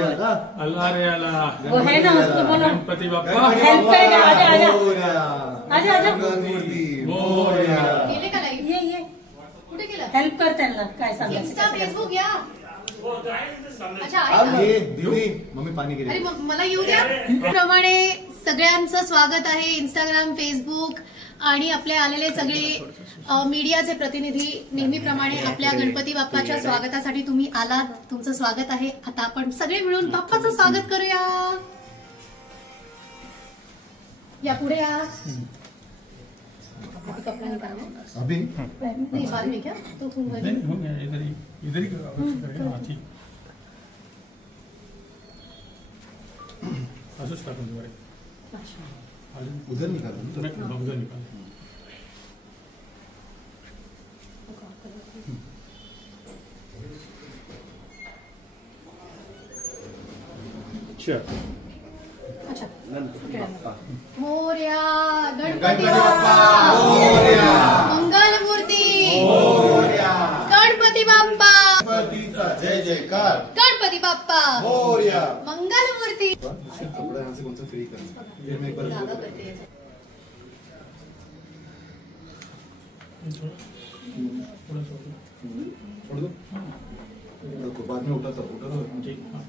अल्लाह रे अल्लाह वो है ना उसको बोलो गणपति बाप्पा हेल्प करेगा। आजा आजा आजा आजा गेले का लाईव्ह? ये कुठे गेला? हेल्प कर त्यांना काय इंस्टा सांगायचं फेसबुक या. अच्छा आहे का? दीदी मम्मी पाणी अरे गेली. मला येऊ द्या. प्रमाणे सगळ्यांचं स्वागत आहे. इंस्टाग्राम, फेसबुक आणि आपले आलेले सगळे मीडियाचे प्रतिनिधी नेहमीप्रमाणे आपल्या गणपती बाप्पाच्या स्वागतासाठी तुम्ही आलात. तुमचं स्वागत आहे. आता आपण सगळे मिळून बाप्पाचं स्वागत करूया. या पुढे या. कपडा निकालना अभी नहीं, बाद में क्या तो तुम नहीं हो गया इधर ही करेगा हाँ ठीक असंच टाकून दे बरं. उधर निकाल उधर निकाल अच्छा मोरया गणपती गणपती बाप्पा मोरया. मंगलमूर्ती मोरया. गणपती बाप्पा गणपतीचा जय जयकार. गणपती बाप्पा मोरया. मंगलमूर्ती. कपड़ा यहाँ से कौन सा फ्री कर ये मैं एक बार जागा करते हैं. छोड़ दो बाद में उठा सब उठा दो. ठीक हाँ